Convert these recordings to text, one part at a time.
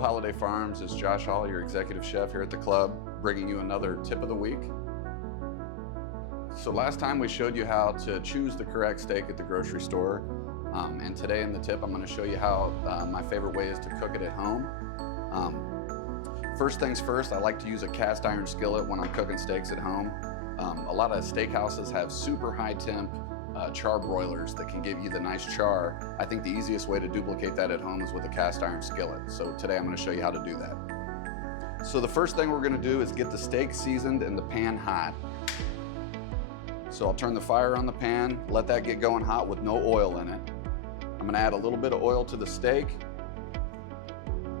Hello Holiday Farms, it's Josh Hall, your executive chef here at the club, bringing you another tip of the week. So last time we showed you how to choose the correct steak at the grocery store, and today in the tip I'm going to show you how my favorite way is to cook it at home. First things first, I like to use a cast iron skillet when I'm cooking steaks at home. A lot of steakhouses have super high temp char broilers that can give you the nice char. I think the easiest way to duplicate that at home is with a cast iron skillet. So today I'm going to show you how to do that. So the first thing we're going to do is get the steak seasoned and the pan hot. So I'll turn the fire on the pan, let that get going hot with no oil in it. I'm going to add a little bit of oil to the steak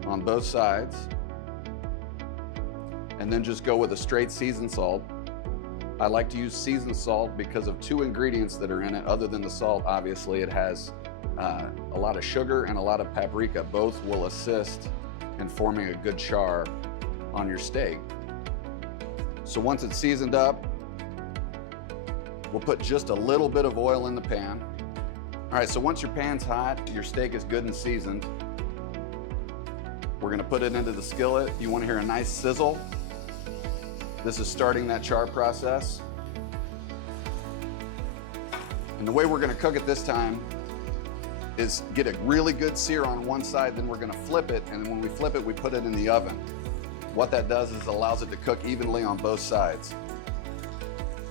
on both sides, and then just go with a straight seasoned salt. I like to use seasoned salt because of two ingredients that are in it. Other than the salt, obviously, it has a lot of sugar and a lot of paprika. Both will assist in forming a good char on your steak. So once it's seasoned up, we'll put just a little bit of oil in the pan. All right, so once your pan's hot, your steak is good and seasoned, we're gonna put it into the skillet. You wanna hear a nice sizzle. This is starting that char process. And the way we're gonna cook it this time is get a really good sear on one side, then we're gonna flip it, and when we flip it, we put it in the oven. What that does is allows it to cook evenly on both sides.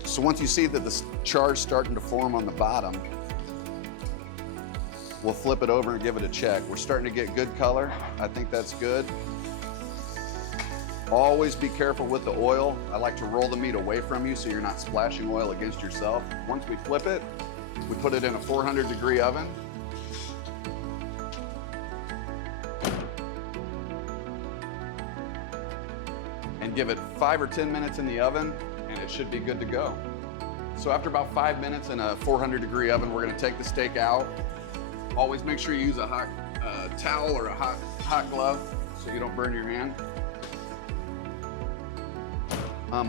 So once you see that the char is starting to form on the bottom, we'll flip it over and give it a check. We're starting to get good color. I think that's good. Always be careful with the oil. I like to roll the meat away from you so you're not splashing oil against yourself. Once we flip it, we put it in a 400-degree oven. And give it 5 or 10 minutes in the oven, and it should be good to go. So after about 5 minutes in a 400-degree oven, we're gonna take the steak out. Always make sure you use a hot towel or a hot glove so you don't burn your hand.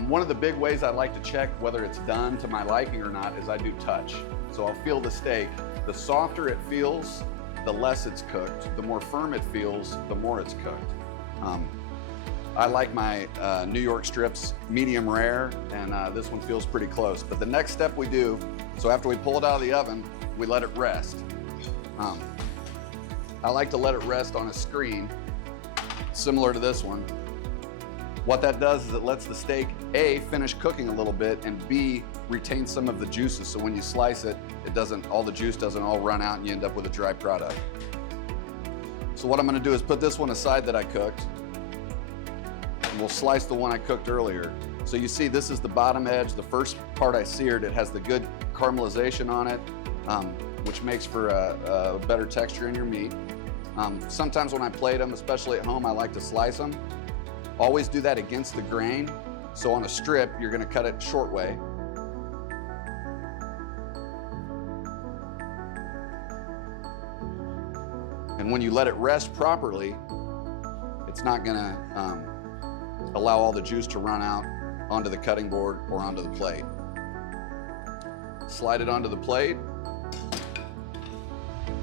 One of the big ways I like to check whether it's done to my liking or not is I do touch. So I'll feel the steak. The softer it feels, the less it's cooked. The more firm it feels, the more it's cooked. I like my New York strips medium rare, and this one feels pretty close. But the next step we do, so after we pull it out of the oven, we let it rest. I like to let it rest on a screen, similar to this one. What that does is it lets the steak, A, finish cooking a little bit, and B, retain some of the juices, so when you slice it, all the juice doesn't all run out and you end up with a dry product. So what I'm gonna do is put this one aside that I cooked, and we'll slice the one I cooked earlier. So you see this is the bottom edge, the first part I seared. It has the good caramelization on it, which makes for a better texture in your meat. Sometimes when I plate them, especially at home, I like to slice them. Always do that against the grain. So on a strip, you're gonna cut it short way. And when you let it rest properly, it's not gonna allow all the juice to run out onto the cutting board or onto the plate. Slide it onto the plate.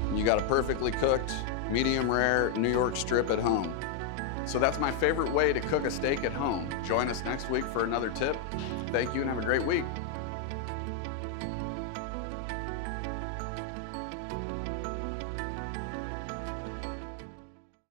And you got a perfectly cooked, medium rare New York strip at home. So that's my favorite way to cook a steak at home. Join us next week for another tip. Thank you and have a great week.